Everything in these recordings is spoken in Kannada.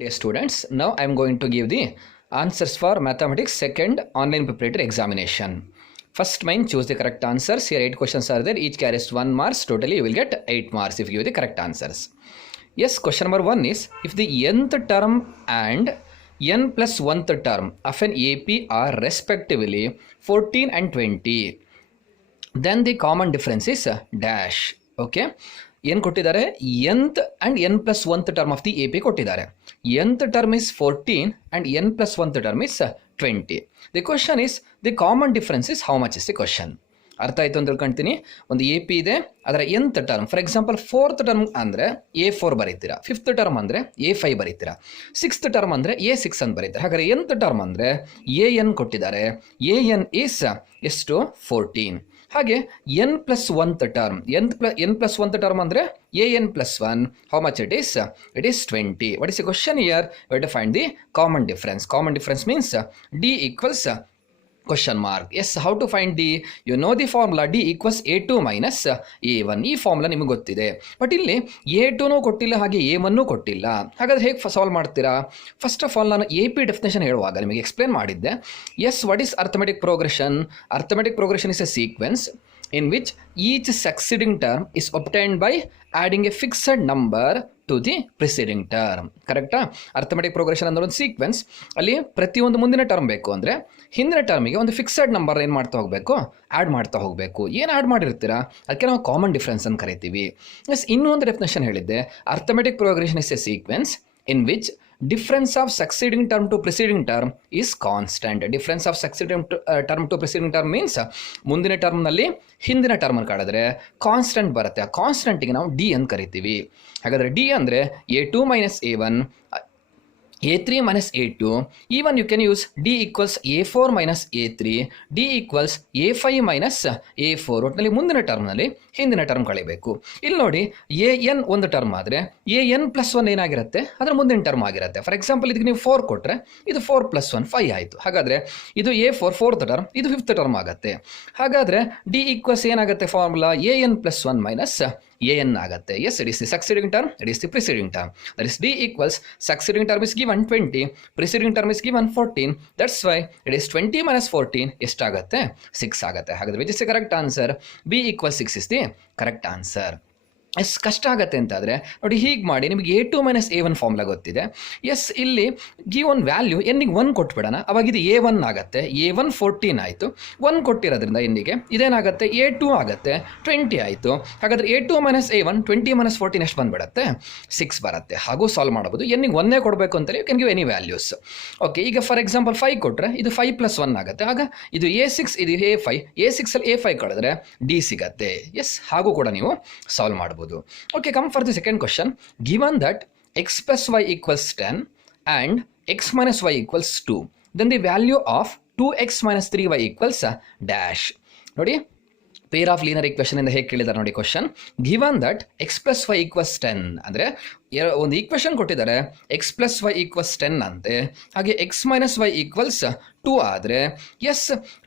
Dear students, now I am going to give the answers for mathematics second online preparatory examination. First main, choose the correct answers. Here 8 questions are there, each carries 1 marks. Totally you will get 8 marks if you give the correct answers. Yes, question number 1 is, if the nth term and n plus 1th term of an AP are respectively 14 and 20, then the common difference is dash. Okay, ಏನು ಕೊಟ್ಟಿದ್ದಾರೆ, nth and n plus 1th term of the AP ಕೊಟ್ಟಿದ್ದಾರೆ. nth term is 14 and n plus 1th term is 20. The question is, the common difference is how much is the question. ಅರ್ಥ ಆಯ್ತು ಅಂತ ತಿಳ್ಕೊಂತೀನಿ. ಒಂದು ಎ ಪಿ ಇದೆ, ಅದರ nth term for example 4th term ಅಂದರೆ A4 ಬರೀತೀರಾ, 5th ಟರ್ಮ್ ಅಂದರೆ A5 ಬರೀತೀರಾ, 6th ಟರ್ಮ್ ಅಂದರೆ A6 ಅಂತ ಬರೀತಾರೆ. ಹಾಗಾದರೆ nth ಟರ್ಮ್ ಅಂದರೆ AN ಕೊಟ್ಟಿದ್ದಾರೆ, AN ಈಸ್ ಎಷ್ಟು 14. ಹಾಗೆ n plus 1th term, n plus 1th term ಅಂದರೆ AN plus 1, how much it is 20. What is the question here? We have to find the common difference. Common difference means D equals question mark. Yes, how to find D? You know the formula, D equals A2 minus A1. ಈ ಫಾರ್ಮುಲಾ ನಿಮಗೆ ಗೊತ್ತಿದೆ. ಬಟ್ ಇಲ್ಲಿ A2ನೂ ಕೊಟ್ಟಿಲ್ಲ, ಹಾಗೆ A1ನೂ ಕೊಟ್ಟಿಲ್ಲ. ಹಾಗಾದ್ರೆ ಹೇಗೆ ಸಾಲ್ವ್ ಮಾಡ್ತೀರಾ? ಫಸ್ಟ್ ಆಫ್ ಆಲ್ ನಾನು AP ಡೆಫಿನೇಷನ್ ಹೇಳುವಾಗ ನಿಮಗೆ ಎಕ್ಸ್ಪ್ಲೇನ್ ಮಾಡಿದ್ದೆ. Yes, what is arithmetic progression? Arithmetic progression is a sequence in which each succeeding term is obtained by adding a fixed number to the preceding term. ಕರೆಕ್ಟಾ? ಅರ್ಥಮೆಟಿಕ್ ಪ್ರೋಗ್ರೆಷನ್ ಅಂದ್ರೆ ಒಂದು ಸೀಕ್ವೆನ್ಸ್, ಅಲ್ಲಿ ಪ್ರತಿಯೊಂದು ಮುಂದಿನ ಟರ್ಮ್ ಬೇಕು ಅಂದರೆ ಹಿಂದಿನ ಟರ್ಮಿಗೆ ಒಂದು ಫಿಕ್ಸೆಡ್ ನಂಬರ್ ಏನು ಮಾಡ್ತಾ ಹೋಗಬೇಕು, ಆ್ಯಡ್ ಮಾಡ್ತಾ ಹೋಗಬೇಕು. ಏನು ಆ್ಯಡ್ ಮಾಡಿರ್ತೀರಾ ಅದಕ್ಕೆ ನಾವು ಕಾಮನ್ ಡಿಫ್ರೆನ್ಸ್ ಅಂತ ಕರಿತೀವಿ. ಎಸ್, ಇನ್ನೂ ಒಂದು ಡೆಫಿನೇಷನ್ ಹೇಳಿದ್ದೆ, arithmetic progression is a sequence in which difference of succeeding term to preceding term is constant. Difference of succeeding term to preceding term means ಮುಂದಿನ ಟರ್ಮ್ನಲ್ಲಿ ಹಿಂದಿನ ಟರ್ಮನ್ನು ಕಾಡಿದ್ರೆ ಕಾನ್ಸ್ಟೆಂಟ್ ಬರುತ್ತೆ. ಆ ಕಾನ್ಸ್ಟೆಂಟಿಗೆ ನಾವು ಡಿ ಅಂತ ಕರಿತೀವಿ. ಹಾಗಾದರೆ ಡಿ ಅಂದರೆ A2 minus A1, A3 minus A2. Even you can use D equals A4 minus A3, D equals A5 minus A4. ಒಟ್ಟಿನಲ್ಲಿ ಮುಂದಿನ ಟರ್ಮ್ನಲ್ಲಿ ಹಿಂದಿನ ಟರ್ಮ್ ಕಳಿಬೇಕು. ಇಲ್ಲಿ ನೋಡಿ, AN ಒಂದು ಟರ್ಮ್ ಆದರೆ AN ಪ್ಲಸ್ 1 ಏನಾಗಿರುತ್ತೆ, ಅದರ ಮುಂದಿನ ಟರ್ಮ್ ಆಗಿರುತ್ತೆ. ಫಾರ್ ಎಕ್ಸಾಂಪಲ್ ಇದಕ್ಕೆ ನೀವು 4 ಕೊಟ್ಟರೆ ಇದು 4 ಪ್ಲಸ್ 1 5 ಆಯಿತು. ಹಾಗಾದರೆ ಇದು A4 4th ಟರ್ಮ್, ಇದು 5th ಟರ್ಮ್ ಆಗುತ್ತೆ. ಹಾಗಾದರೆ D ಈಕ್ವಲ್ಸ್ ಏನಾಗುತ್ತೆ formula, AN plus 1 minus AN ಆಗುತ್ತೆ. Yes, it is the succeeding term, it is the preceding term. That is D equals succeeding term is given 20, preceding term is given 14. That's why it is 20 minus 14 ಎಷ್ಟಾಗುತ್ತೆ, 6 ಆಗುತ್ತೆ. ಹಾಗಾದರೆ which is the correct answer? B equal 6 is the correct answer. Yes, ಕಷ್ಟ ಆಗುತ್ತೆ ಅಂತಾದರೆ ನೋಡಿ, ಹೀಗೆ ಮಾಡಿ ನಿಮಗೆ A2 minus A1 ಫಾರ್ಮುಲಾ ಗೊತ್ತಿದೆ. ಎಸ್, ಇಲ್ಲಿ ಗಿವ್ ಒನ್ ವ್ಯಾಲ್ಯೂ ಎನ್ನಿಗೆ 1 ಕೊಟ್ಬಿಡೋಣ, ಅವಾಗ ಇದು A1 ಆಗುತ್ತೆ. A1 14 ಆಯಿತು, 1 ಕೊಟ್ಟಿರೋದ್ರಿಂದ ಎನ್ನಿಗೆ ಇದೇನಾಗುತ್ತೆ A2 ಆಗುತ್ತೆ, 20 ಆಯಿತು. ಹಾಗಾದರೆ A2 minus A1 20 minus 14 ಎಷ್ಟು ಬಂದುಬಿಡುತ್ತೆ, 6 ಬರುತ್ತೆ. ಹಾಗೂ ಸಾಲ್ವ್ ಮಾಡ್ಬೋದು. ಎನ್ನಿಗೆ 1 ಕೊಡಬೇಕು ಅಂತಲೇ you can give any values. Okay, ಈಗ ಫಾರ್ ಎಕ್ಸಾಂಪಲ್ 5 ಕೊಟ್ಟರೆ ಇದು 5 ಪ್ಲಸ್ 1 ಆಗುತ್ತೆ. ಆಗ ಇದು A6, ಇದು A5, A6ಅಲ್ಲಿ A5 ಕಳೆದ್ರೆ D ಸಿಗತ್ತೆ. ಎಸ್, ಹಾಗೂ ಕೂಡ ನೀವು ಸಾಲ್ವ್ ಮಾಡ್ಬೋದು. Okay, come for the second question. Given that x plus y equals 10 and x minus y equals 2, then the value of 2x minus 3y equals dash. ನೋಡಿ, ಪೇರ್ ಆಫ್ ಲೀನರ್ ಈಕ್ವೇಷನ್ ಇಂದ ಹೇಗೆ ಕೇಳಿದ್ದಾರೆ ನೋಡಿ question. Given that x plus y equals 10 ಅಂದರೆ ಒಂದು ಈಕ್ವೇಷನ್ ಕೊಟ್ಟಿದ್ದಾರೆ, ಎಕ್ಸ್ ಪ್ಲಸ್ ವೈ ಈಕ್ವಲ್ಸ್ 10 ಅಂತೆ. ಹಾಗೆ ಎಕ್ಸ್ ಮೈನಸ್ ವೈ ಈಕ್ವಲ್ಸ್ 2 ಆದರೆ ಎಸ್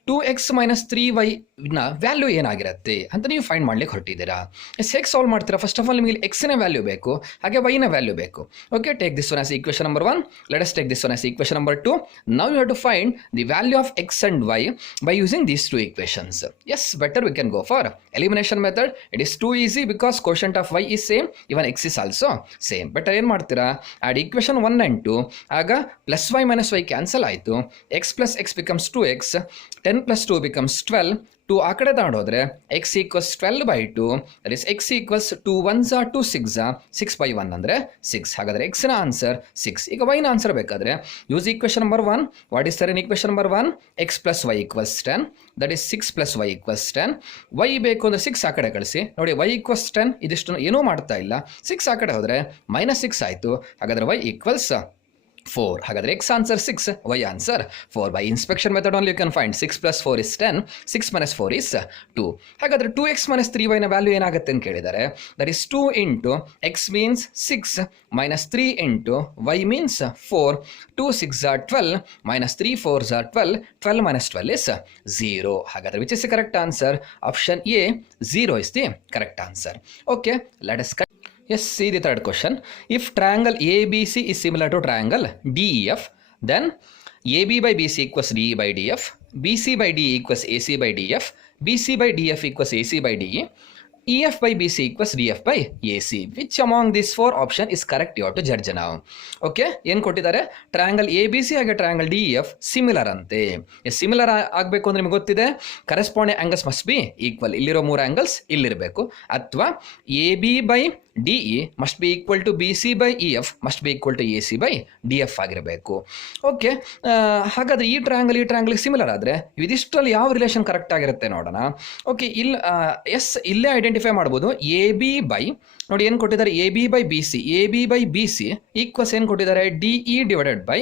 2x minus 3y ನ ವ್ಯಾಲ್ಯೂ ಏನಾಗಿರುತ್ತೆ ಅಂತ ನೀವು ಫೈಂಡ್ ಮಾಡ್ಲಿಕ್ಕೆ ಹೊರಟಿದ್ದೀರಾ. ಎಸ್, ಹೇಗೆ ಸಾಲ್ವ್ ಮಾಡ್ತೀರಾ? ಫಸ್ಟ್ ಆಫ್ ಆಲ್ ನಿಮಗೆ ಎಕ್ಸ್ನ ವ್ಯಾಲ್ಯೂ ಬೇಕು, ಹಾಗೆ ವೈನ ವ್ಯಾಲ್ಯೂ ಬೇಕು. Okay, take this one as equation number 1. Let us take this one as equation number 2. Now you have to find the value of x and y by using these 2 equations. Yes, better we can go for elimination method. It is too easy because quotient of y is same, even X is also same. Better ಏನು ಮಾಡ್ತೀರಾ, ಆ್ಯಡ್ ಈಕ್ವೇಷನ್ 1 and 2. ಆಗ plus Y minus Y cancel ಆಯಿತು, X plus X becomes 2x, 10 plus 2 becomes 12. 2 ಆ ಕಡೆ ತಗೊಂಡೋದ್ರೆ x equals 12/2. That is x equals 2 1s are 2 6s are 6/1 ಅಂದರೆ 6. ಹಾಗಾದರೆ x ನ ಆನ್ಸರ್ 6. ಈಗ y ನ ಆನ್ಸರ್ ಬೇಕಾದರೆ use equation number 1. What is there in equation number 1? x plus y equals 10. That is 6 plus y equals 10. y ಬೇಕು ಅಂದರೆ 6 ಆ ಕಡೆ ಕಳಿಸಿ. ನೋಡಿ, y equals 10, ಇದಿಷ್ಟು ಏನೂ ಮಾಡ್ತಾ ಇಲ್ಲ. 6 ಆ ಕಡೆ ಹೋದರೆ -6 ಆಯಿತು. ಹಾಗಾದರೆ y equals 4. ಹಾಗಾದರೆ x answer 6, y answer 4. By inspection method only you can find 6 plus 4 is 10, 6 minus 4 is 2. ಹಾಗಾದರೆ 2x minus 3y ನ ವ್ಯಾಲ್ಯೂ ಏನಾಗುತ್ತೆ ಅಂತ ಕೇಳಿದ್ದಾರೆ. That is 2 into x means 6 minus 3 into y means 4. 2 6s are 12 minus 3 4s are 12. 12 minus 12 is 0. ಹಾಗಾದರೆ which is the correct answer? Option A 0 is the correct answer. Okay, let us Yes, see the third question. If triangle ABC is similar to triangle DEF, then AB by BC equals DE by DF, BC by DE equals AC by DF, BC by DF equals AC by DE, EF by BC equals DF by AC. Which among these four option is correct? You have to judge now. ಓಕೆ, ಏನು ಕೊಟ್ಟಿದ್ದಾರೆ? ಟ್ರಯಾಂಗಲ್ ಎ ಬಿ ಸಿ ಹಾಗೆ ಟ್ರಯಾಂಗಲ್ ಡಿ ಎಫ್ ಸಿಮಿಲರ್ ಅಂತೆ. ಸಿಮಿಲರ್ ಆಗಬೇಕು ಅಂದ್ರೆ ನಿಮಗೆ ಗೊತ್ತಿದೆ, corresponding angles must be equal. ಇಲ್ಲಿರೋ 3 ಆಂಗಲ್ಸ್ ಇಲ್ಲಿರಬೇಕು. ಅಥವಾ A B by DE must be equal to B C by E F must be equal to A C by D F ಆಗಿರಬೇಕು. ಓಕೆ, ಹಾಗಾದರೆ ಈ ಟ್ರಯಾಂಗಲ್ಗೆ ಸಿಮಿಲರ್ ಆದರೆ ಇದಿಷ್ಟರಲ್ಲಿ ಯಾವ ರಿಲೇಷನ್ ಕರೆಕ್ಟ್ ಆಗಿರುತ್ತೆ ನೋಡೋಣ. ಓಕೆ, ಇಲ್ಲೇ ಐಡೆಂಟಿಫೈ ಮಾಡ್ಬೋದು. ಎ ಬಿ ಬೈ, ನೋಡಿ ಏನು ಕೊಟ್ಟಿದ್ದಾರೆ, A B by B C, A B by B C equals ಏನು ಕೊಟ್ಟಿದ್ದಾರೆ, DE ಡಿವೈಡೆಡ್ ಬೈ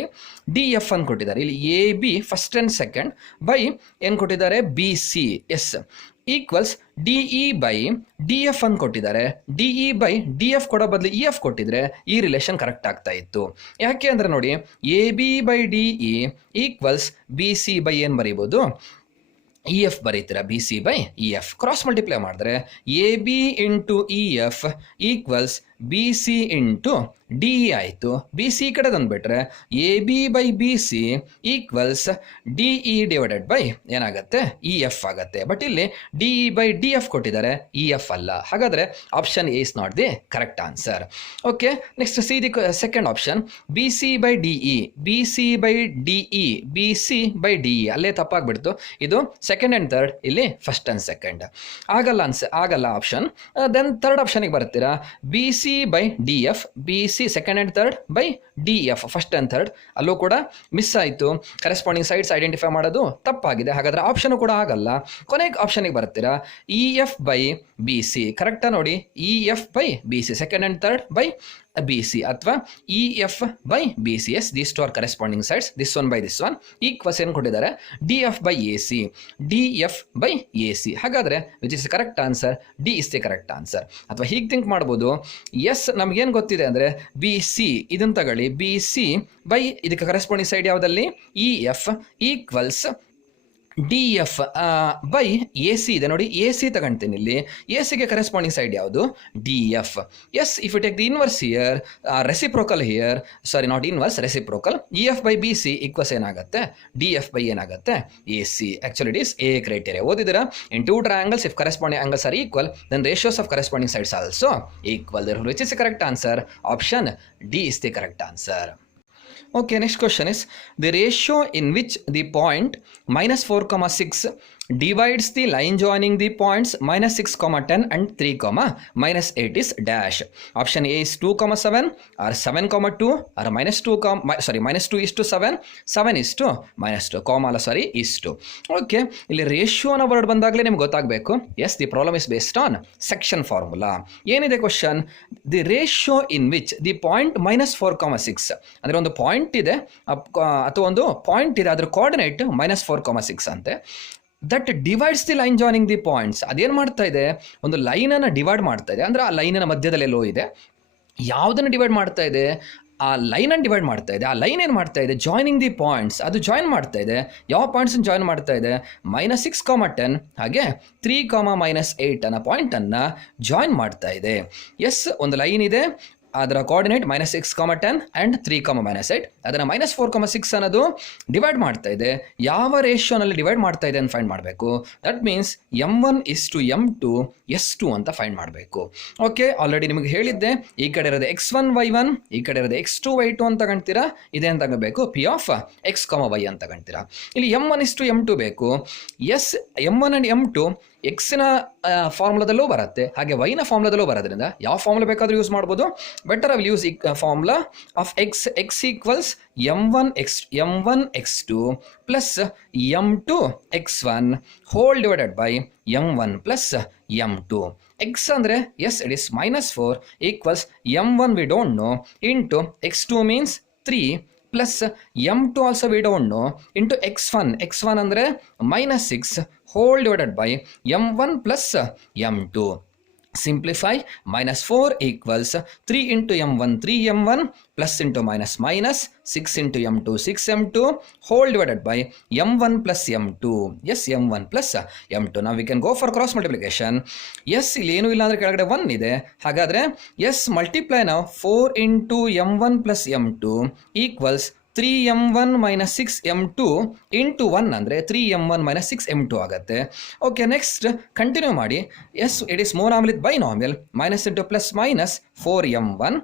DF ಅನ್ನು ಕೊಟ್ಟಿದ್ದಾರೆ. ಇಲ್ಲಿ A B first and second by ಏನು ಕೊಟ್ಟಿದ್ದಾರೆ, B C is equals DE by DF ಅನ್ನು ಕೊಟ್ಟಿದ್ದಾರೆ. DE ಬೈ DF ಕೊಡೋ ಬದಲು EF ಕೊಟ್ಟಿದ್ರೆ ಈ ರಿಲೇಷನ್ ಕರೆಕ್ಟ್ ಆಗ್ತಾ ಇತ್ತು. ಯಾಕೆ ಅಂದರೆ ನೋಡಿ, A B by DE equals B C by ಏನು ಬರೀಬೋದು, EF ಬರೀತೀರಾ, B C by EF. Cross multiply ಮಾಡಿದ್ರೆ A B into EF equals B C into DE ಆಯಿತು. ಬಿ ಸಿ ಕಡೆ ತಂದುಬಿಟ್ರೆ A B by B C equals DE divided by ಏನಾಗುತ್ತೆ, EF ಆಗುತ್ತೆ. ಬಟ್ ಇಲ್ಲಿ DE ಬೈ DF ಕೊಟ್ಟಿದ್ದಾರೆ, EF ಅಲ್ಲ. ಹಾಗಾದರೆ option A is not the correct answer. Okay, next see the second option, B C by DE, B C by DE, B C by DE ಅಲ್ಲೇ ತಪ್ಪಾಗ್ಬಿಡ್ತು. ಇದು ಸೆಕೆಂಡ್ ಆ್ಯಂಡ್ ಥರ್ಡ್, ಇಲ್ಲಿ ಫಸ್ಟ್ ಆ್ಯಂಡ್ ಸೆಕೆಂಡ್ ಆಗಲ್ಲ ಆಪ್ಷನ್. ದೆನ್ ಥರ್ಡ್ ಆಪ್ಷನಿಗೆ ಬರ್ತೀರಾ, B C by DF, B C second and third by DF first and third, ಅಲ್ಲೂ ಕೂಡ ಮಿಸ್ ಆಯಿತು. ಕರೆಸ್ಪಾಂಡಿಂಗ್ ಸೈಡ್ಸ್ ಐಡೆಂಟಿಫೈ ಮಾಡೋದು ತಪ್ಪಾಗಿದೆ. ಹಾಗಾದರೆ ಆಪ್ಷನ್ ಕೂಡ ಆಗಲ್ಲ. ಕೊನೆಗೆ ಆಪ್ಷನಿಗೆ ಬರ್ತೀರಾ, EF ಬೈ ಬಿ ಸಿ ಕರೆಕ್ಟಾ? ನೋಡಿ, EF by B C second and third by B C ಅಥವಾ EF by B C. Yes, these two are corresponding sides. This one by this one equals ಏನು ಕೊಟ್ಟಿದ್ದಾರೆ, DF by A C, DF by A C. ಹಾಗಾದರೆ which is correct answer, D is the correct answer. ಅಥವಾ ಹೀಗೆ ಥಿಂಕ್ ಮಾಡ್ಬೋದು, ಎಸ್ ನಮಗೇನು ಗೊತ್ತಿದೆ ಅಂದರೆ ಬಿ ಸಿ ಇದನ್ನು ತಗೊಳ್ಳಿ, ಬಿ ಸಿ ಬೈ ಇದಕ್ಕೆ ಕರೆಸ್ಪಾಂಡಿಂಗ್ ಸೈಡ್ ಯಾವುದಲ್ಲಿ, EF equals DF by A C ಇದೆ. ನೋಡಿ, ಎ ಸಿ ತಗೊಳ್ತೀನಿ. ಇಲ್ಲಿ ಎ ಸಿಗೆ ಕರೆಸ್ಪಾಂಡಿಂಗ್ ಸೈಡ್ ಯಾವುದು, DF. Yes, if you take the inverse here, reciprocal here, sorry not inverse, reciprocal, EF by B C equals ಏನಾಗುತ್ತೆ, DF ಬೈ ಏನಾಗುತ್ತೆ, A C. Actually it is a criteria. ಓದಿದ್ದೀರಾ? In two triangles if corresponding angles are equal then ratios of corresponding sides also equal. Which is the correct answer? Option D is the correct answer. Okay, next question is the ratio in which the point minus 4,6 divides the line joining the points minus 6,10 and 3,-8 is dash. Option A is 2,7 or 7,2 or minus 2 is to 7, 7 is to minus 2, comma ಅಲ್ಲ ಸಾರಿ is to. ಓಕೆ, ಇಲ್ಲಿ ರೇಷಿಯೋನ ವರ್ಡ್ ಬಂದಾಗಲೇ ನಿಮ್ಗೆ ಗೊತ್ತಾಗಬೇಕು. Yes, the problem is based on section formula. ಏನಿದೆ question, the ratio in which the point minus 4,6 ಅಂದರೆ ಒಂದು ಪಾಯಿಂಟ್ ಇದೆ ಅಥವಾ ಒಂದು ಪಾಯಿಂಟ್ ಇದೆ, ಅದರ ಕೋಆರ್ಡಿನೇಟ್ minus 4,6 ಅಂತೆ. That divides the line joining the points. ಅದೇನು ಮಾಡ್ತಾ ಇದೆ, ಒಂದು ಲೈನನ್ನು ಡಿವೈಡ್ ಮಾಡ್ತಾ ಇದೆ. ಅಂದರೆ ಆ ಲೈನಿನ ಮಧ್ಯದಲ್ಲಿ ಎಲ್ಲೋ ಇದೆ. ಯಾವುದನ್ನು ಡಿವೈಡ್ ಮಾಡ್ತಾ ಇದೆ, ಆ ಲೈನನ್ನು ಡಿವೈಡ್ ಮಾಡ್ತಾ ಇದೆ. ಆ ಲೈನ್ ಏನು ಮಾಡ್ತಾ ಇದೆ, ಜಾಯ್ನಿಂಗ್ ದಿ ಪಾಯಿಂಟ್ಸ್, ಅದು ಜಾಯಿನ್ ಮಾಡ್ತಾ ಇದೆ. ಯಾವ ಪಾಯಿಂಟ್ಸನ್ನು ಜಾಯಿನ್ ಮಾಡ್ತಾ ಇದೆ, -6,10 ಹಾಗೆ 3,-8 ಅನ್ನೋ ಪಾಯಿಂಟನ್ನು ಜಾಯಿನ್ ಮಾಡ್ತಾ ಇದೆ. ಎಸ್, ಒಂದು ಲೈನ್ ಇದೆ, ಅದರ ಕೋಆರ್ಡಿನೇಟ್ -6,10 ಆ್ಯಂಡ್ 3,-8. ಅದನ್ನು -4,6 ಅನ್ನೋದು ಡಿವೈಡ್ ಮಾಡ್ತಾ ಇದೆ. ಯಾವ ರೇಷಿಯೋನಲ್ಲಿ ಡಿವೈಡ್ ಮಾಡ್ತಾ ಇದೆ ಅಂತ ಫೈಂಡ್ ಮಾಡಬೇಕು. That means M1 is to M2 S2 ಅಂತ ಫೈಂಡ್ ಮಾಡಬೇಕು. ಓಕೆ, ಆಲ್ರೆಡಿ ನಿಮಗೆ ಹೇಳಿದ್ದೆ, ಈ ಕಡೆ ಇರೋದು X1 Y1, ಈ ಕಡೆ ಇರೋದು X2 Y2 ಅಂತ ತಗೊಳ್ತೀರಾ. ಇದೇ ಅಂತ ತಗೋಬೇಕು, P of X, Y ಅಂತ ತಗೊಳ್ತೀರಾ. ಇಲ್ಲಿ M1 is to M2 ಬೇಕು. ಎಸ್, M1 ಆ್ಯಂಡ್ M2 ಎಕ್ಸ್ನ ಫಾರ್ಮುಲಾದಲ್ಲೂ ಬರುತ್ತೆ, ಹಾಗೆ ವೈನ ಫಾರ್ಮುಲಾದಲ್ಲೂ ಬರೋದ್ರಿಂದ ಯಾವ ಫಾರ್ಮುಲಾ ಬೇಕಾದರೂ ಯೂಸ್ ಮಾಡ್ಬೋದು. Better I will use formula of X equals M1 X2 plus M2 X1 whole divided by M1 plus M2. X ಅಂದರೆ yes, it is -4 equals M1 we don't know into X2 means 3 plus M2 also we don't know into X1 ಅಂದರೆ -6 whole divided by M1 plus M2. Simplify, minus 4 equals 3 into m1 3m1 plus into minus minus 6 into m2 6m2 whole divided by m1 plus m2. Yes, m1 plus m2. Now we can go for cross multiplication. Yes, ಇಲ್ಲಿ ಏನು ಇಲ್ಲ ಅಂದ್ರೆ ಕೆಳಗಡೆ 1 ಇದೆ, ಹಾಗಾದ್ರೆ yes multiply now 4 into m1 plus m2 equals 3m1 minus 6m2 into 1 ಅಂದರೆ 3m1 minus 6m2 ಆಗುತ್ತೆ. ಓಕೆ, ನೆಕ್ಸ್ಟ್ ಕಂಟಿನ್ಯೂ ಮಾಡಿ. Yes, it is monomial with binomial. Minus into plus minus 4m1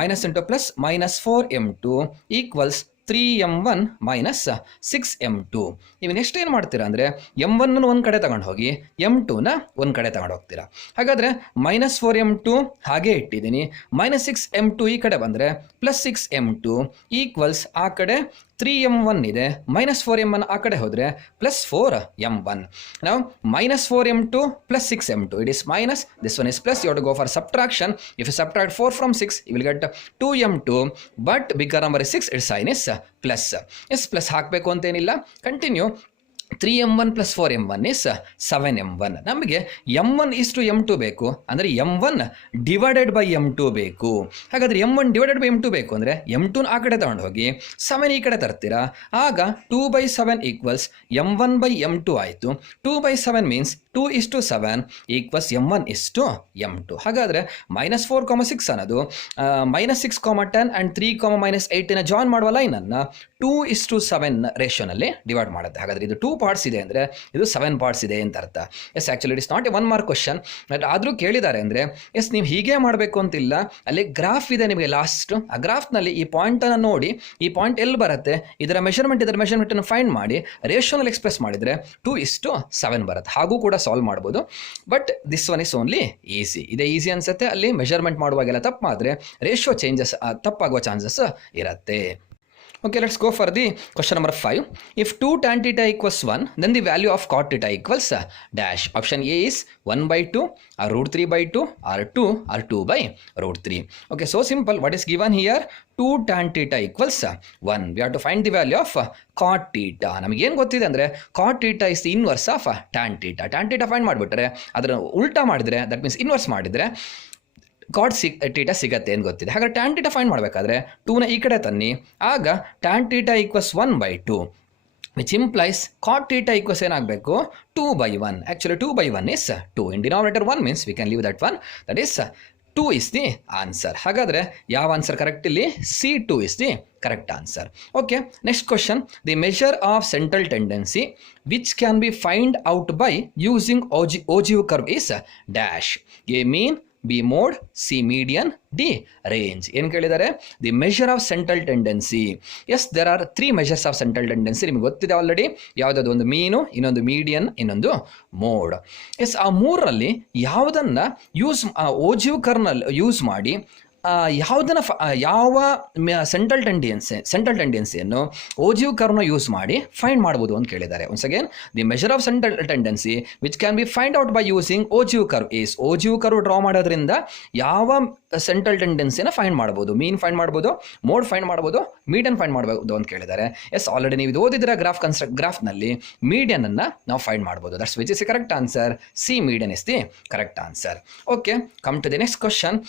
minus into plus minus 4m2 equals 3m1 minus 6m2. ನೀವು ನೆಕ್ಸ್ಟ್ ಏನು ಮಾಡ್ತೀರಾ ಅಂದರೆ m1 ಒಂದು ಕಡೆ ತಗೊಂಡು ಹೋಗಿ m2ನ ಒಂದು ಕಡೆ ತಗೊಂಡು ಹೋಗ್ತೀರಾ. ಹಾಗಾದರೆ ಮೈನಸ್ 4m2 ಹಾಗೆ ಇಟ್ಟಿದ್ದೀನಿ, ಮೈನಸ್ 6m2 ಈ ಕಡೆ ಬಂದರೆ ಪ್ಲಸ್ 6m2 ಈಕ್ವಲ್ಸ್ ಆ ಕಡೆ 3m1 ಇದೆ, ಮೈನಸ್ 4m1 ಆ ಕಡೆ ಹೋದರೆ ಪ್ಲಸ್ 4m1. ನಾವು minus 4m2 plus 6m2, it is minus, this one is plus. You have to go for subtraction. If you subtract 4 from 6 you will get 2m2, but bigger number is 6, its sign is plus. Yes, plus ಹಾಕಬೇಕು ಅಂತೇನಿಲ್ಲ, continue. 3m1 plus 4m1 is 7m1. ನಮಗೆ m1 is to m2 ಬೇಕು, ಅಂದರೆ m1 ಡಿವೈಡೆಡ್ ಬೈ m2 ಬೇಕು. ಹಾಗಾದರೆ m1 ಡಿವೈಡೆಡ್ ಬೈ m2 ಬೇಕು ಅಂದರೆ m2 ಆ ಕಡೆ ತಗೊಂಡು ಹೋಗಿ 7 ಈ ಕಡೆ ತರ್ತೀರಾ. ಆಗ 2/7 ಈಕ್ವಲ್ಸ್ m1 ಬೈ m2 ಆಯಿತು. 2/7 means 2 is to 7 equals m1 is to m2. ಹಾಗಾದರೆ ಮೈನಸ್ 4,6 ಅನ್ನೋದು ಮೈನಸ್ 6,10 ಆ್ಯಂಡ್ 3,-8 ಜಾಯಿನ್ ಮಾಡುವ ಲೈನನ್ನು 2 is to 7 ರೇಷಿಯೋನಲ್ಲಿ ಡಿವೈಡ್ ಮಾಡುತ್ತೆ. ಹಾಗಾದರೆ ಇದು 2 ಪಾರ್ಟ್ಸ್ ಇದೆ ಅಂದರೆ ಇದು 7 ಪಾರ್ಟ್ಸ್ ಇದೆ ಅಂತ ಅರ್ಥ. Yes, actually it is not a 1 mark question, but ಆದರೂ ಕೇಳಿದ್ದಾರೆ ಅಂದರೆ ಎಸ್ ನೀವು ಹೀಗೆ ಮಾಡಬೇಕು ಅಂತಿಲ್ಲ. ಅಲ್ಲಿ ಗ್ರಾಫ್ ಇದೆ ನಿಮಗೆ ಲಾಸ್ಟ್, ಆ ಗ್ರಾಫ್ನಲ್ಲಿ ಈ ಪಾಯಿಂಟನ್ನು ನೋಡಿ, ಈ ಪಾಯಿಂಟ್ ಎಲ್ಲಿ ಬರುತ್ತೆ, ಇದರ ಮೆಷರ್ಮೆಂಟನ್ನು ಫೈಂಡ್ ಮಾಡಿ ರೇಷಿಯೋನಲ್ಲಿ ಎಕ್ಸ್ಪ್ರೆಸ್ ಮಾಡಿದರೆ 2 is to 7 ಬರುತ್ತೆ. ಹಾಗೂ ಕೂಡ ಸಾಲ್ವ್ ಮಾಡ್ಬೋದು, but this one is only easy. ಇದೇ ಈಸಿ ಅನಿಸುತ್ತೆ. ಅಲ್ಲಿ ಮೆಷರ್ಮೆಂಟ್ ಮಾಡುವಾಗೆಲ್ಲ ತಪ್ಪು ಆದರೆ ರೇಷಿಯೋ ಚೇಂಜಸ್ ತಪ್ಪಾಗುವ ಚಾನ್ಸಸ್ ಇರುತ್ತೆ. Okay, let's go for the question number 5. If 2 tan theta equals 1, then the value of cot theta equals dash. Option A is 1/2 or √3/2 or 2 or 2/√3. Okay, so simple. What is given here? 2 tan theta equals 1. We have to find the value of cot theta. ನಮಗೆ ಏನು ಗೊತ್ತಿದೆ ಅಂದರೆ cot theta is the inverse of tan theta. Tan theta find ಮಾಡಿಬಿಟ್ರೆ ಅದರ ಉಲ್ಟಾ ಮಾಡಿದರೆ, ದಟ್ ಮೀನ್ಸ್ ಇನ್ವರ್ಸ್ ಮಾಡಿದರೆ ಕಾಟ್ ಟೀಟಾ ಸಿಗತ್ತೆ ಅಂತ ಗೊತ್ತಿದೆ. ಹಾಗಾದ್ರೆ ಟ್ಯಾನ್ ಟೀಟಾ ಫೈಂಡ್ ಮಾಡಬೇಕಾದ್ರೆ 2ನ ಈ ಕಡೆ ತನ್ನಿ, ಆಗ tan theta equals 1/2, which implies cot theta equals ಏನಾಗಬೇಕು 2/1. Actually 2/1 is 2. In denominator 1 means we can leave that 1, that is 2 is the answer. ಹಾಗಾದರೆ ಯಾವ ಆನ್ಸರ್ ಕರೆಕ್ಟ್ ಇಲ್ಲಿ? C2 is the correct answer. Okay, next question. The measure of central tendency which can be find out by using ogive curve is dash. A mean, B mode, C median, D range. ಏನು ಕೇಳಿದ್ದಾರೆ? The measure of central tendency. Yes, there are 3 measures of central tendency. ನಿಮಗೆ ಗೊತ್ತಿದೆ ಆಲ್ರೆಡಿ. ಯಾವುದಾದ್ರು ಒಂದು ಮೀನು, ಇನ್ನೊಂದು ಮೀಡಿಯನ್, ಇನ್ನೊಂದು ಮೋಡ್. ಎಸ್, ಆ ಮೂರರಲ್ಲಿ ಯಾವುದನ್ನು ಓಜಿವ್ ಕರ್ವ್ನಲ್ಲಿ ಯೂಸ್ ಮಾಡಿ ಯಾವುದನ್ನು ಯಾವ ಸೆಂಟ್ರಲ್ ಟೆಂಡೆನ್ಸಿಯನ್ನು ಓಜಿವ್ ಕರ್ವ್ನ ಯೂಸ್ ಮಾಡಿ ಫೈಂಡ್ ಮಾಡ್ಬೋದು ಅಂತ ಕೇಳಿದ್ದಾರೆ. Once again, the measure of central tendency which can be find out by using ogive curve is. Ogive curve draw ಮಾಡೋದ್ರಿಂದ ಯಾವ ಸೆಂಟ್ರಲ್ ಟೆಂಡೆನ್ಸಿನ ಫೈಂಡ್ ಮಾಡ್ಬೋದು? ಮೀನ್ ಫೈಂಡ್ ಮಾಡ್ಬೋದು, ಮೋಡ್ ಫೈಂಡ್ ಮಾಡ್ಬೋದು, ಮೀಡಿಯನ್ ಫೈಂಡ್ ಮಾಡ್ಬೋದು ಅಂತ ಕೇಳಿದ್ದಾರೆ. ಎಸ್, ಆಲ್ರೆಡಿ ನೀವು ಇದು ಓದಿದ್ರೆ ಗ್ರಾಫ್ನಲ್ಲಿ ಮೀಡಿಯನನ್ನು ನಾವು ಫೈಂಡ್ ಮಾಡ್ಬೋದು. That's which is the correct answer. C median is the correct answer. Okay, come to the next question.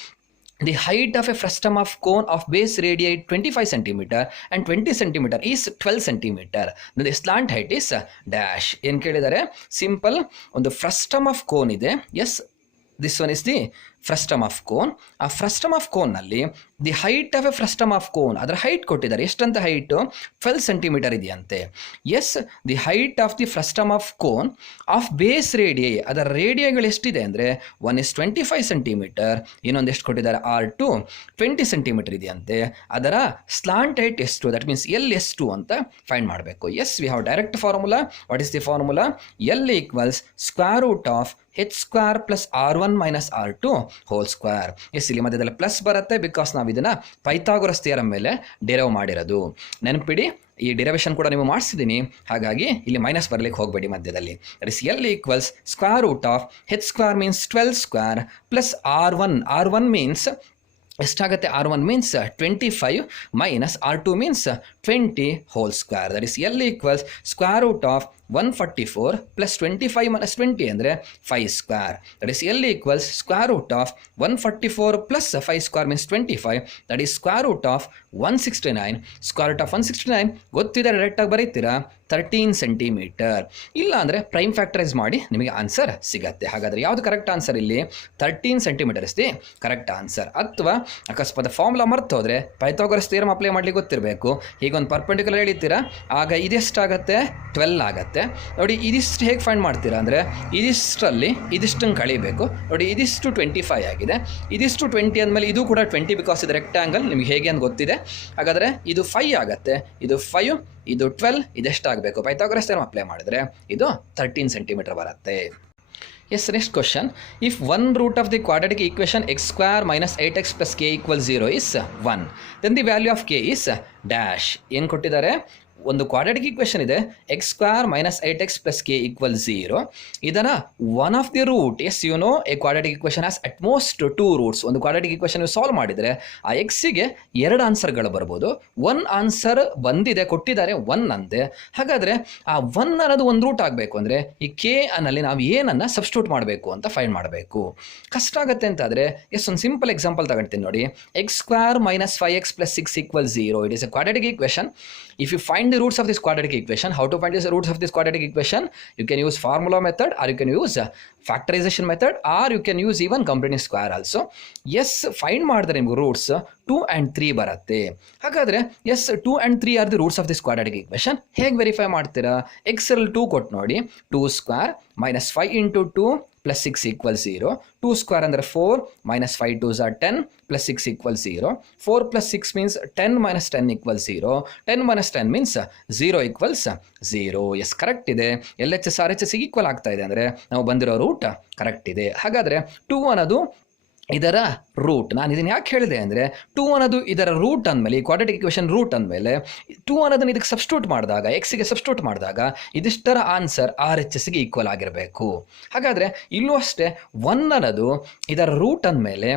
The height of a frustum of cone of base radii 25 cm and 20 cm is 12 cm. Then the slant height is dash. ಏನು ಕೇಳಿದ್ದಾರೆ? ಸಿಂಪಲ್, ಒಂದು ಫ್ರಸ್ಟಮ್ ಆಫ್ ಕೋನ್ ಇದೆ. Yes, this one is the frustum of cone. ಆ ಫ್ರಸ್ಟಮ್ ಆಫ್ ಕೋನ್ನಲ್ಲಿ the height of a frustum of cone, ಅದರ ಹೈಟ್ ಕೊಟ್ಟಿದ್ದಾರೆ. ಎಷ್ಟಂತ ಹೈಟು? 12 cm ಇದೆಯಂತೆ. Yes, the height of the frustum of cone of base radii, ಅದರ ರೇಡಿಯಗಳು ಎಷ್ಟಿದೆ ಅಂದರೆ 1 is 25 cm, ಇನ್ನೊಂದು ಎಷ್ಟು ಕೊಟ್ಟಿದ್ದಾರೆ? R2 20 cm ಇದೆಯಂತೆ. ಅದರ ಸ್ಲಾಂಟ್ ಹೈಟ್ ಎಷ್ಟು? ದಟ್ ಮೀನ್ಸ್ ಎಲ್ ಎಷ್ಟು ಅಂತ ಫೈಂಡ್ ಮಾಡಬೇಕು. Yes, we have direct formula. What is the formula? L equals square root of h² plus R1 minus R2 whole square. Yes, ಇಲ್ಲಿ ಮಧ್ಯದಲ್ಲಿ ಪ್ಲಸ್ ಬರುತ್ತೆ, ಬಿಕಾಸ್ ನಾವು ಇದನ್ನು ಪೈಥಾಗೊರಸ್ ಥಿಯರಮ್ ಮೇಲೆ ಡಿರೈವ್ ಮಾಡಿರೋದು. ನೆನಪಿಡಿ, ಈ ಡಿರೈವೇಷನ್ ಕೂಡ ನೀವು ಮಾಡಿಸಿದ್ದೀನಿ, ಹಾಗಾಗಿ ಇಲ್ಲಿ ಮೈನಸ್ ಬರಲಿಕ್ಕೆ ಹೋಗಬೇಡಿ ಮಧ್ಯದಲ್ಲಿ. That is L equals square root of h² means 12 square plus R1 means ಎಷ್ಟಾಗುತ್ತೆ? R1 means 25 minus R2 means 20 whole square. That is L equals square root of 144 plus 25 minus 20 ಅಂದರೆ 5 square. That is L equals square root of 144 plus 5 square means 25. That is square root of 169. Square root of 169 ಗೊತ್ತಿದೆ, ಡೈರೆಕ್ಟಾಗಿ ಬರೀತೀರಾ 13 ಸೆಂಟಿಮೀಟರ್. ಇಲ್ಲ ಅಂದರೆ ಪ್ರೈಮ್ ಫ್ಯಾಕ್ಟರೈಸ್ ಮಾಡಿ ನಿಮಗೆ ಆನ್ಸರ್ ಸಿಗತ್ತೆ. ಹಾಗಾದರೆ ಯಾವುದು ಕರೆಕ್ಟ್ ಆನ್ಸರ್ ಇಲ್ಲಿ? 13 centimetre is the correct answer. ಅಥವಾ ಅಕಸ್ಮಾತ್ ಫಾರ್ಮುಲಾ ಮರ್ತು ಹೋದರೆ ಪೈಥಾಗರಸ್ ಥಿಯರಮ್ ಅಪ್ಲೈ ಮಾಡಲಿಕ್ಕೆ ಗೊತ್ತಿರಬೇಕು. ಹೀಗೊಂದು ಪರ್ಪೆಂಡಿಕ್ಯುಲರ್ ಹೇಳಿರ್ತೀರಾ, ಆಗ ಇದೆಷ್ಟಾಗತ್ತೆ? 12 ಆಗುತ್ತೆ. ನೋಡಿ ಇದಿಷ್ಟು ಹೇಗೆ ಫೈಂಡ್ ಮಾಡ್ತೀರಾ ಅಂದರೆ ಇದಿಷ್ಟರಲ್ಲಿ ಇದಿಷ್ಟನ್ನು ಕಳಿಬೇಕು. ನೋಡಿ ಇದಿಷ್ಟು 25 ಆಗಿದೆ, ಇದಿಷ್ಟು 20 ಅಂದಮೇಲೆ ಇದು ಕೂಡ 20 ಬಿಕಾಸ್ ಇದು ರೆಕ್ಟ್ಯಾಂಗಲ್, ನಿಮಗೆ ಹೇಗೆ ಅಂತ ಗೊತ್ತಿದೆ. ಹಾಗಾದರೆ ಇದು 5 ಆಗುತ್ತೆ, ಇದು 5, ಇದು 12, ಇದೆಷ್ಟಾಗಬೇಕು? ಪೈಥಾಗರಸ್ ಥಿಯರಮ್ ಅಪ್ಲೈ ಮಾಡಿದ್ರೆ ಇದು 13 ಸೆಂಟಿಮೀಟರ್ ಬರುತ್ತೆ. Yes, next question. If one root of the quadratic equation x square minus 8x plus K equal 0 is 1, then the value of K is dash. ಏನು ಕೊಟ್ಟಿದ್ದಾರೆ? ಒಂದು ಕ್ವಾಡ್ರಾಟಿಕ್ ಈಕ್ವೇಷನ್ ಇದೆ, x square minus 8x plus K equal 0. ಇದನ್ನು one of the root, yes you know a quadratic equation has at most 2 roots. ಒಂದು ಕ್ವಾಡ್ರಾಟಿಕ್ ಈಕ್ವೇಷನ್ ಸಾಲ್ವ್ ಮಾಡಿದರೆ ಆ ಎಕ್ಸಿಗೆ 2 ಆನ್ಸರ್ಗಳು ಬರ್ಬೋದು. 1 ಆನ್ಸರ್ ಬಂದಿದೆ, ಕೊಟ್ಟಿದ್ದಾರೆ 1 ಅಂತೆ. ಹಾಗಾದರೆ ಆ 1 ಅನ್ನೋದು ಒಂದು ರೂಟ್ ಆಗಬೇಕು ಅಂದರೆ ಈ ಕೆ ಅನ್ನಲ್ಲಿ ನಾವು ಏನನ್ನು ಸಬ್ಸ್ಟಿಟ್ಯೂಟ್ ಮಾಡಬೇಕು ಅಂತ ಫೈಂಡ್ ಮಾಡಬೇಕು. ಕಷ್ಟ ಆಗುತ್ತೆ ಅಂತಾದರೆ ಎಸ್, ಒಂದು ಸಿಂಪಲ್ ಎಕ್ಸಾಂಪಲ್ ತಗೊಳ್ತೀನಿ ನೋಡಿ. X square minus 5x plus 6 equal 0. It is A quadratic equation. If you find the roots of this quadratic equation, how to find the roots of this quadratic equation? You can use formula method, or you can use factorization method, or you can use even completing square also. Yes, find ಮಾಡಿದ್ರೆ ನಿಮಗೆ ರೂಟ್ಸ್ 2 and 3 ಬರುತ್ತೆ. ಹಾಗಾದರೆ yes 2 and 3 are the roots of this quadratic equation. ಹೇಗೆ ವೆರಿಫೈ ಮಾಡ್ತೀರಾ? ಎಕ್ಸಲ್ಲಿ 2 ಕೊಟ್ಟು ನೋಡಿ, 2 square minus 5 into 2 plus 6 equal 0. 2 square ಅಂದರೆ 4 minus 5 2s are 10 plus 6 equal 0. 4 plus 6 means 10 minus 10 equal 0. 10 minus 10 means 0 equals 0. Yes, correct ಇದೆ. L H S R H S equal ಆಗ್ತಾ ಇದೆ ಅಂದರೆ ನಾವು ಬಂದಿರೋ ರೂಟ್ ಕರೆಕ್ಟ್ ಇದೆ. ಹಾಗಾದರೆ 2 ಅನ್ನೋದು ಇದರ ರೂಟ್. ನಾನು ಇದನ್ನು ಯಾಕೆ ಹೇಳಿದೆ ಅಂದರೆ 2 ಅನ್ನೋದು ಇದರ ರೂಟ್ ಅಂದಮೇಲೆ, ಈ ಕ್ವಾಡ್ರಾಟಿಕ್ ಈಕ್ವೇಷನ್ ರೂಟ್ ಅಂದಮೇಲೆ 2 ಅನ್ನೋದನ್ನು ಇದಕ್ಕೆ ಸಬ್ಸ್ಟಿಟ್ಯೂಟ್ ಮಾಡಿದಾಗ, ಎಕ್ಸ್ಗೆ ಸಬ್ಸ್ಟಿಟ್ಯೂಟ್ ಮಾಡಿದಾಗ ಇದಿಷ್ಟರ ಆನ್ಸರ್ ಆರ್ ಎಚ್ ಎಸ್ಗೆ ಈಕ್ವಲ್ ಆಗಿರಬೇಕು. ಹಾಗಾದರೆ ಇಲ್ಲೂ ಅಷ್ಟೇ 1 ಅನ್ನೋದು ಇದರ ರೂಟ್ ಅಂದಮೇಲೆ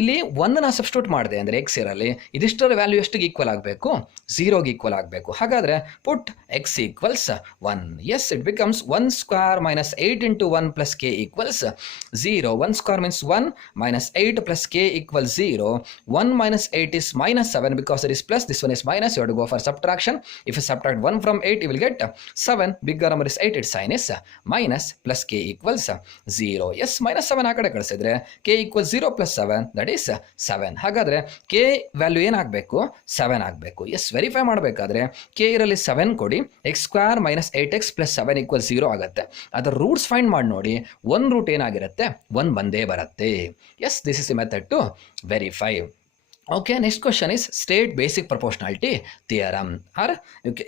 ಇಲ್ಲಿ 1ನ ಸಬ್ಸ್ಟಿಟ್ಯೂಟ್ ಮಾಡಿದೆ ಅಂದರೆ ಎಕ್ಸ್ ಇರಲಿ ಇದಿಷ್ಟರ ವ್ಯಾಲ್ಯೂ ಎಷ್ಟಿಗೆ ಈಕ್ವಲ್ ಆಗಬೇಕು? 0ಗೆ ಈಕ್ವಲ್ ಆಗಬೇಕು. ಹಾಗಾದರೆ put x equals 1. Yes, it becomes 1 square minus 8 into 1 plus K equals 0. 1 square means 1 minus 8 plus k equals 0. 1 minus 8 is minus 7 because it is plus, this one is minus. You have to go for subtraction. If you subtract 1 from 8, you will get 7. Bigger number is 8, its sign is minus, plus k equals 0. Yes, minus 7 ಆ ಕಡೆ ಕಳಿಸಿದ್ರೆ k equals 0 plus 7, that is 7. ಹಾಗಾದರೆ k ವ್ಯಾಲ್ಯೂ ಏನಾಗಬೇಕು? 7 ಆಗಬೇಕು. ಎಸ್, ವೆರಿಫೈ ಮಾಡಬೇಕಾದ್ರೆ k ಇರಲ್ಲಿ 7 ಕೊಡಿ, X square minus 8x plus 7 equal 0 ಆಗುತ್ತೆ. ಅದರ ರೂಟ್ಸ್ ಫೈಂಡ್ ಮಾಡಿ ನೋಡಿ, 1 ರೂಟ್ ಏನಾಗಿರುತ್ತೆ? 1 ಬಂದೇ ಬರುತ್ತೆ. Yes, this is the method to verify. Okay, next question is state basic proportionality theorem, or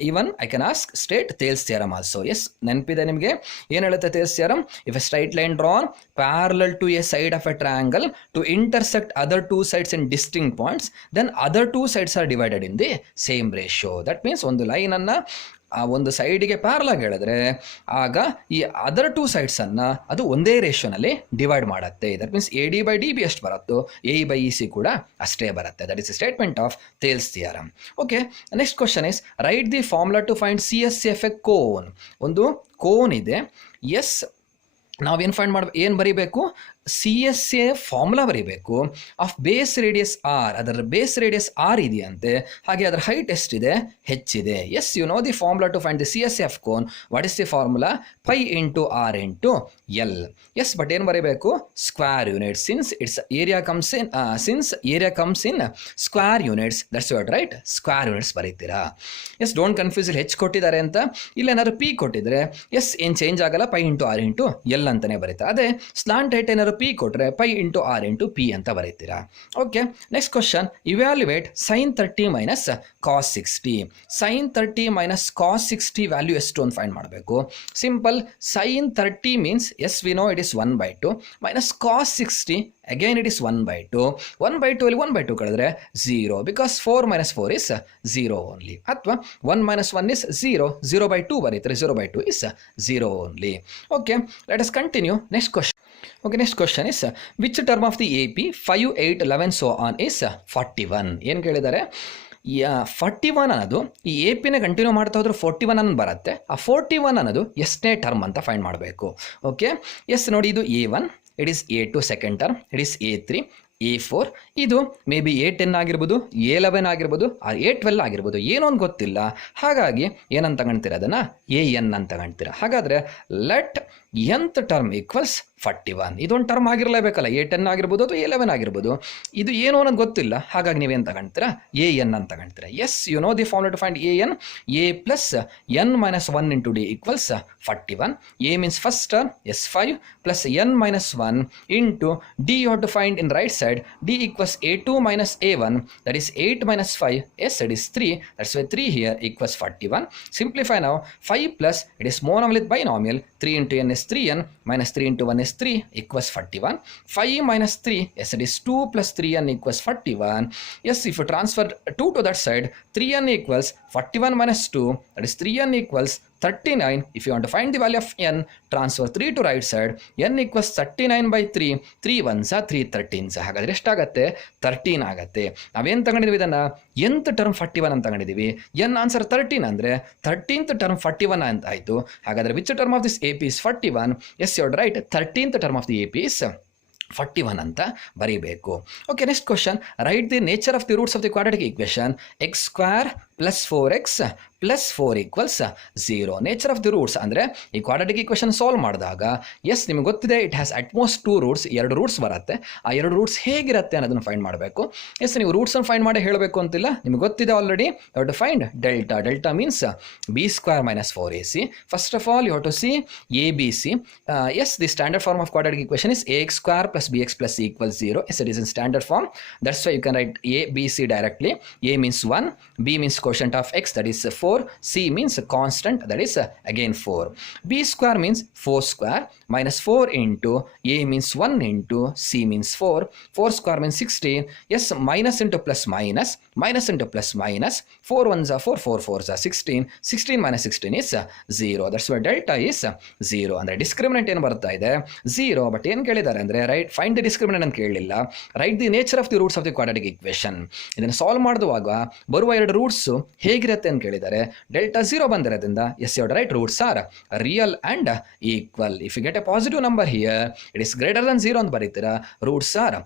even I can ask state Thales theorem also. Yes, ನೆನಪಿದೆ ನಿಮಗೆ? ಏನು ಹೇಳುತ್ತೆ Thales theorem? If a straight line drawn parallel to a side of a triangle to intersect other two sides in distinct points, then other two sides are divided in the same ratio. That means ಒಂದು ಲೈನನ್ನು ಆ ಒಂದು ಸೈಡಿಗೆ ಪ್ಯಾರಲಾಗಿ ಹೇಳಿದ್ರೆ ಆಗ ಈ ಅದರ್ 2 ಸೈಡ್ಸನ್ನು ಅದು ಒಂದೇ ರೇಷಿಯೋನಲ್ಲಿ ಡಿವೈಡ್ ಮಾಡುತ್ತೆ. That means A D by D B ಎಷ್ಟು ಬರುತ್ತೋ ಎ ಬೈ ಇ ಸಿ ಕೂಡ ಅಷ್ಟೇ ಬರುತ್ತೆ. That is statement of Thales theorem. Okay, next question is write the formula to find C S F A cone. ಒಂದು ಕೋನ್ ಇದೆ. ಎಸ್, ನಾವೇನು ಫೈಂಡ್ ಏನು ಬರೀಬೇಕು? ಸಿ ಎಸ್ ಎ ಫಾರ್ಮುಲಾ ಬರೀಬೇಕು ಆಫ್ ಬೇಸ್ ರೇಡಿಯಸ್ ಆರ್. ಅದರ ಬೇಸ್ ರೇಡಿಯಸ್ ಆರ್ ಇದೆಯಂತೆ, ಹಾಗೆ ಅದರ ಹೈಟ್ ಎಷ್ಟಿದೆ? ಹೆಚ್ಚಿದೆ. S, you know the formula to find the C S F cone. What is the formula? Pi into R into L. Yes, but ಏನು ಬರೀಬೇಕು? Square units. Since area comes in square units, that's what right? Square units ಬರೀತೀರಾ. Yes, don't confuse. ಇಲ್ಲಿ ಹೆಚ್ಚು ಕೊಟ್ಟಿದ್ದಾರೆ ಅಂತ, ಇಲ್ಲ ಏನಾದ್ರು ಪಿ ಕೊಟ್ಟಿದ್ರೆ ಎಸ್ ಏನು ಚೇಂಜ್ ಆಗಲ್ಲ, pi into R into L ಅಂತಲೇ ಬರೀತಾರೆ. ಅದೇ ಸ್ಲಾಂಟ್ ಹೈಟ್ ಏನಾದ್ರು ಪಿ ಕೊಟ್ಟರೆ pi into R into P ಅಂತ ಬರೀತೀರಾ. Okay, next question. Evaluate sine 30 minus cos 60. Sine 30 minus cos 60 value ಎಷ್ಟು ಅಂತ ಫೈಂಡ್ ಮಾಡಬೇಕು. Simple. Sine 30 means yes we know it is 1/2 minus cos 60 again it is 1/2. 1/2 ಅಲ್ಲಿ 1/2 ಕಳೆದ್ರೆ 0 ಬಿಕಾಸ್ 4 ಮೈನಸ್ 4 ಇಸ್ 0 ಓನ್ಲಿ. ಅಥವಾ 1 ಮೈನಸ್ 1 ಇಸ್ 0, 0/2 ಬರೀತಾರೆ, 0/2 is 0 only. Okay, let us continue. Next question. Okay, next question is which term of the AP 5, 8, 11 so on is 41. ಏನು ಕೇಳಿದ್ದಾರೆ? 41 ಅನ್ನೋದು ಈ ಎ ಪಿನ ಕಂಟಿನ್ಯೂ ಮಾಡ್ತಾ ಹೋದ್ರೆ 41 ಅನ್ನೋದು ಬರುತ್ತೆ. ಆ 41 ಅನ್ನೋದು ಎಷ್ಟನೇ ಟರ್ಮ್ ಅಂತ ಫೈಂಡ್ ಮಾಡಬೇಕು. ಓಕೆ, ಎಸ್ ನೋಡಿ, ಇದು A1, it is A2 second term, it is A3, A4, ಇದು ಮೇ ಬಿ A10 ಆಗಿರ್ಬೋದು, A11 ಆಗಿರ್ಬೋದು, A12 ಆಗಿರ್ಬೋದು, ಏನೋ ಒಂದು ಗೊತ್ತಿಲ್ಲ. ಹಾಗಾಗಿ ಏನಂತ ತಗೊಳ್ತೀರ, ಅದನ್ನು AN ಅಂತ ತಗೊಳ್ತೀರ. ಹಾಗಾದರೆ ಲೆಟ್ nth ಟರ್ಮ್ ಈಕ್ವಲ್ಸ್ 41. ಇದೊಂದು ಟರ್ಮ್ ಆಗಿರಲೇಬೇಕಲ್ಲ, A10 ಆಗಿರ್ಬೋದು ಅಥವಾ A11 ಆಗಿರ್ಬೋದು. ಇದು ಏನು ಅನ್ನೋದು ಗೊತ್ತಿಲ್ಲ, ಹಾಗಾಗಿ ನೀವೇನು ತಗೊಳ್ತೀರಾ, AN ಅಂತ ತಗೊಳ್ತೀರಾ. Yes, you know the formula to find AN, A plus N minus 1 into D equals 41. A means first term S5 plus N minus 1 into D you have to find in right side. D equals A2 minus A1, that is 8 minus 5, yes, it is 3, that's why 3 here equals 41. Simplify now, 5 plus, it is monomial with binomial, 3 into n is 3n, minus 3 into 1 is 3, equals 41. 5 minus 3, yes, it is 2 plus 3n equals 41. Yes, if you transfer 2 to that side, 3n equals 41 minus 2, that is 3n equals 39. If you want to find the value of n, transfer 3 to right side, n equals 39 by 3, 3 1s are 3 13s. ಹಾಗಾದರೆ ಎಷ್ಟಾಗತ್ತೆ, 13 ಆಗುತ್ತೆ. ನಾವೇನು ತಗೊಂಡಿದ್ದೀವಿ, ಇದನ್ನು nth ಟರ್ಮ್ 41 ಅಂತ ತಗೊಂಡಿದ್ದೀವಿ. n ಆನ್ಸರ್ 13 ಅಂದರೆ 13th ಟರ್ಮ್ 41 ಅಂತ ಆಯಿತು. ಹಾಗಾದರೆ which term of this AP is 41? Yes, you are right, 13th term of the AP is 41 ಅಂತ ಬರೀಬೇಕು. Okay, next question, write the nature of the roots of the quadratic equation. x square plus 4x plus 4 equals 0. Nature of the roots ಅಂದರೆ ಈ ಕ್ವಾಡ್ರಾಟಿಕ್ ಈಕ್ವೇಷನ್ ಸಾಲ್ವ್ ಮಾಡಿದಾಗ, ಎಸ್, ನಿಮಗೆ ಗೊತ್ತಿದೆ, it has at most 2 roots, 2 roots ಬರುತ್ತೆ. ಆ 2 ರೂಟ್ಸ್ ಹೇಗಿರುತ್ತೆ ಅನ್ನೋದನ್ನು ಫೈಂಡ್ ಮಾಡಬೇಕು. ಎಸ್, ನೀವು ರೂಟ್ಸನ್ನು ಫೈಂಡ್ ಮಾಡಿ ಹೇಳಬೇಕು ಅಂತಿಲ್ಲ, ನಿಮಗೆ ಗೊತ್ತಿದೆ already. You have to find delta. Delta means b square minus 4ac. First of all you have to see ABC. Yes, the standard form of quadratic equation is ax square plus bx plus c equals 0. Yes, it is in standard form. That's why you can write a, b, c directly. A means 1, b means quotient of x, that is 4, c means a constant, that is again 4. b square means 4 square minus 4 into a means 1 into c means 4. 4 square means 16. Yes, minus into plus minus, minus into plus minus, 4 1s are 4, 4 4s are 16. 16 minus 16 is 0. That's why delta is 0. ಅಂದರೆ ಡಿಸ್ಕ್ರಿಮಿನೆಂಟ್ ಏನು ಬರ್ತಾ ಇದೆ, 0. ಬಟ್ ಏನು ಕೇಳಿದ್ದಾರೆ ಅಂದರೆ, ರೈಟ್, ಫೈಂಡ್ ದಿ ಡಿಸ್ಕ್ರಿಮಿನೆಂಟ್ ಅಂತ ಕೇಳಲಿಲ್ಲ, right the nature of the roots of the quadratic equation. ಇದನ್ನು ಸಾಲ್ವ್ ಮಾಡುವಾಗ ಬರುವ 2 ರೂಟ್ಸು ಹೇಗಿರುತ್ತೆ ಅಂತ ಕೇಳಿದ್ದಾರೆ. ಡೆಲ್ಟಾ 0 ಬಂದಿರೋದ್ರಿಂದ, yes, you write, roots are real and equal. If you get a positive number here, it is greater than 0 ಅಂತ ಬರೀತೀರಾ. Roots are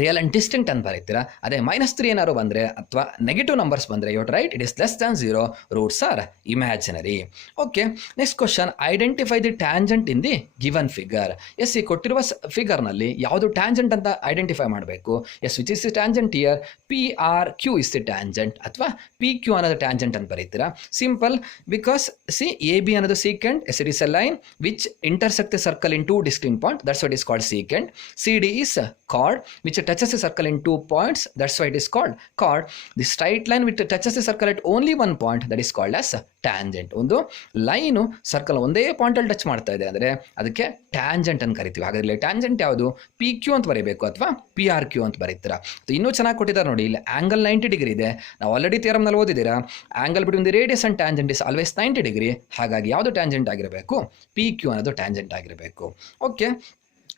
real and distinct ಅಂತ ಬರೀತೀರಾ. ಅದೇ -3 ಏನಾದ್ರು ಬಂದರೆ ಅಥವಾ ನೆಗೆಟಿವ್ ನಂಬರ್ಸ್ ಬಂದರೆ, you write, it is less than 0, roots are imaginary. Okay, next question, identify the tangent in the given figure. Yes, ಈ ಕೊಟ್ಟಿರುವ ಫಿಗರ್ನಲ್ಲಿ ಯಾವುದು ಟ್ಯಾಂಜೆಂಟ್ ಅಂತ ಐಡೆಂಟಿಫೈ ಮಾಡಬೇಕು. S, which is the tangent here, PRQ is the tangent ಅಥವಾ PQ ಅನ್ನೋದು ಟ್ಯಾಂಜೆಂಟ್ ಅಂತ ಬರೀತೀರಾ. ಸಿಂಪಲ್, ಬಿಕಾಸ್ ಸಿ AB ಅನ್ನೋದು secant. Yes, it is a line which intersect the circle in 2 distinct points, that's why it is called secant. CD is chord which touches the circle in 2 points, that's why it is called chord. The straight line which touches the circle at only 1 point, that is called as tangent. ಒಂದು ಲೈನು ಸರ್ಕಲ್ ಒಂದೇ ಪಾಯಿಂಟಲ್ಲಿ ಟಚ್ ಮಾಡ್ತಾ ಇದೆ ಅಂದರೆ ಅದಕ್ಕೆ ಟ್ಯಾಂಜೆಂಟ್ ಅಂತ ಕರಿತೀವಿ. ಹಾಗಾದರೆ ಟ್ಯಾಂಜೆಂಟ್ ಯಾವುದು, PQ ಅಂತ ಬರೀಬೇಕು ಅಥವಾ PRQ ಅಂತ ಬರೀತೀರಾ. ಇನ್ನೂ ಚೆನ್ನಾಗಿ ಕೊಟ್ಟಿದ್ದಾರೆ ನೋಡಿ, ಇಲ್ಲಿ ಆಂಗಲ್ 90 ಡಿಗ್ರಿ ಇದೆ. ನಾವು ಆಲ್ರೆಡಿ ಥಿಯರಮ್ನಲ್ಲಿ ಓದಿದ್ದೀರಾ, angle between the radius and tangent is always 90 degree. ಹಾಗಾಗಿ ಯಾವುದು ಟ್ಯಾಂಜೆಂಟ್ ಆಗಿರಬೇಕು, PQ ಅನ್ನೋದು ಟ್ಯಾಂಜೆಂಟ್ ಆಗಿರಬೇಕು. Okay,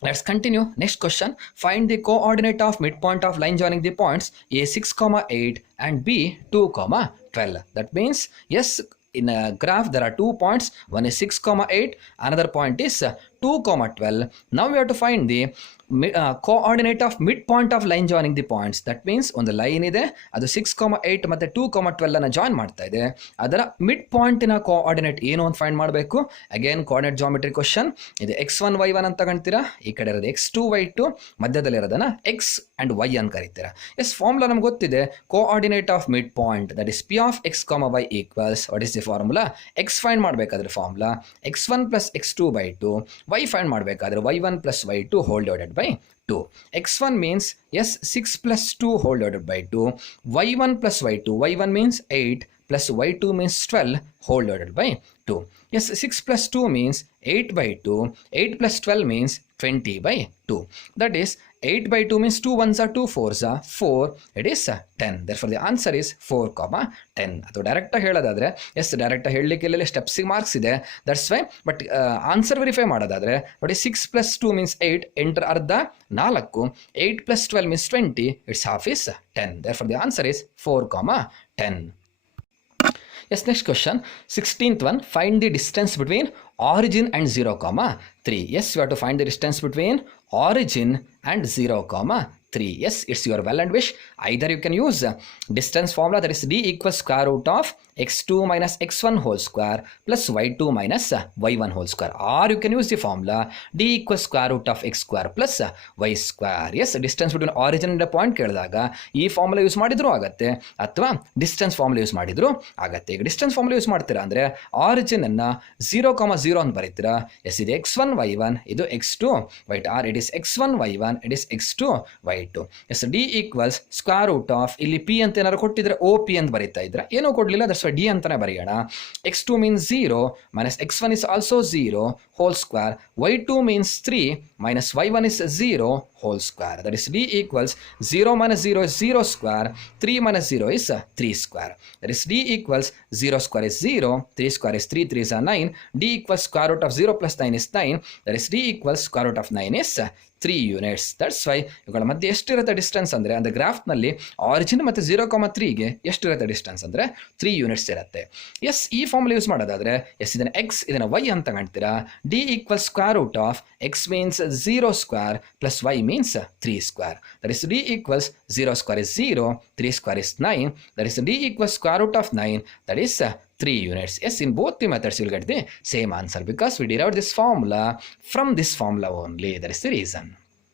let's continue. Next question, find the coordinate of midpoint of line joining the points a 6,8 and b 2,12. That means, yes, in a graph there are 2 points, one is 6,8, another point is 2,12. Now we have to find the coordinate of midpoint of line joining the points. That means ಒಂದು ಲೈನ್ ಇದೆ, ಅದು 6,8 ಮತ್ತು 2,12 ಅನ್ನು ಜಾಯಿನ್ ಮಾಡ್ತಾ ಇದೆ. ಅದರ ಮಿಡ್ ಪಾಯಿಂಟಿನ ಕೋಆರ್ಡಿನೇಟ್ ಏನು ಅಂತ ಫೈಂಡ್ ಮಾಡಬೇಕು. Again coordinate geometry question. ಇದು x1 y1 ಅಂತ ತಗೊಂತೀರಾ, ಈ ಕಡೆ ಇರೋದು x2 y2, ಮಧ್ಯದಲ್ಲಿರೋದನ್ನ x and y ಅಂತ ಕರಿತೀರಾ. ಎಸ್, ಫಾರ್ಮುಲಾ ನಮ್ಗೆ ಗೊತ್ತಿದೆ, coordinate of mid point, that is P of x, y equals, what is the formula, x find ಮಾಡಬೇಕಾದ್ರೆ formula x1 plus x2 by 2, y find ಮಾಡಬೇಕಾದ್ರೆ y1 plus y2 whole divided by 2. x1 means, yes, 6 plus 2 whole divided by 2, y1 plus y2, y1 means 8 plus y2 means 12 whole divided by 2. Yes, 6 plus 2 means 8 by 2, 8 plus 12 means 20 by 2. That is 8 by 2 means 2 ones are 2 fours are 4, it is 10. Therefore the answer is 4, 10. ಅಥವಾ ಡೈರೆಕ್ಟಾಗಿ ಹೇಳೋದಾದರೆ ಎಸ್ ಡೈರೆಕ್ಟಾಗಿ ಹೇಳಲಿಕ್ಕೆ ಇಲ್ಲೆಲ್ಲ ಸ್ಟೆಪ್ಸಿಗೆ ಮಾರ್ಕ್ಸ್ ಇದೆ, that's why. But answer verify ಮಾಡೋದಾದರೆ ನೋಡಿ 6 + 2 means 8, 8 ಅರ್ಧ 4, 8 + 12 means 20, its half is 10. Therefore the answer is 4, 10. Yes, next question. 16th one, find the distance between origin and 0, 3. Yes, you have to find the distance between origin and 0, 3. Yes, it's your well and wish. Either you can use distance formula, that is d equals square root of x2 minus x1 whole square plus y2 minus y1 whole square, or you can use the formula d equals square root of x square plus y square. Yes, distance between origin and point ಕೇಳಿದಾಗ ಈ ಫಾರ್ಮುಲಾ ಯೂಸ್ ಮಾಡಿದ್ರು ಆಗುತ್ತೆ ಅಥವಾ ಡಿಸ್ಟೆನ್ಸ್ ಫಾರ್ಮುಲಾ ಯೂಸ್ ಮಾಡಿದ್ರು ಆಗುತ್ತೆ. ಈಗ ಡಿಸ್ಟೆನ್ಸ್ ಫಾರ್ಮುಲಾ ಯೂಸ್ ಮಾಡ್ತೀರಾ ಅಂದರೆ ಆರಿಜಿನ್ ಅನ್ನು 0, 0 ಅಂತ ಬರೀತೀರಾ. ಎಸ್ ಇದು x1 y1, ಇದು x2 y2, or it is x1 y1, it is x2 y2. Yes D equals square root of, ಇಲ್ಲಿ ಪಿ ಅಂತ ಏನಾದ್ರು ಕೊಟ್ಟಿದ್ರೆ ಓ ಪಿ ಅಂತ ಬರೀತಾ ಇದ್ರೆ, ಏನೂ ಕೊಡಲಿಲ್ಲ ದಟ್ಸ್ ಡಿ ಅಂತಾನೆ ಬರೆಯೋಣ. x2 means 0 minus x1 is also 0 whole square, y2 means 3 minus y1 is 0 whole square, that is d equals 0 minus 0 is 0 square, 3 minus 0 is 3 square, that is d equals 0 square is 0, 3 square is 3, 3 is 9, d equals square root of 0 plus 9 is 9, that is d equals square root of 9 is 3 units. That's why ಇವುಗಳ ಮಧ್ಯೆ ಎಷ್ಟಿರುತ್ತೆ ಡಿಸ್ಟೆನ್ಸ್ ಅಂದರೆ ಅಂದರೆ ಗ್ರಾಫ್ನಲ್ಲಿ ಆರಿಜಿನ್ ಮತ್ತು 0, 3ಗೆ ಎಷ್ಟಿರುತ್ತೆ ಡಿಸ್ಟೆನ್ಸ್ ಅಂದರೆ 3 ಯೂನಿಟ್ಸ್ ಇರುತ್ತೆ. ಎಸ್ ಈ ಫಾರ್ಮುಲಾ ಯೂಸ್ ಮಾಡೋದಾದರೆ ಎಸ್ ಇದನ್ನು ಎಕ್ಸ್ ಇದನ್ನು ವೈ ಅಂತ ಕಾಣ್ತೀರಾ. D equal square root of X means 0 square plus Y means 3 square, that is D equals 0 square is 0, 3 square is 9, that is D equals square root of 9, that is 3 units. Yes, in both the methods you will get the same answer because we derived this formula from this formula only. That is the reason.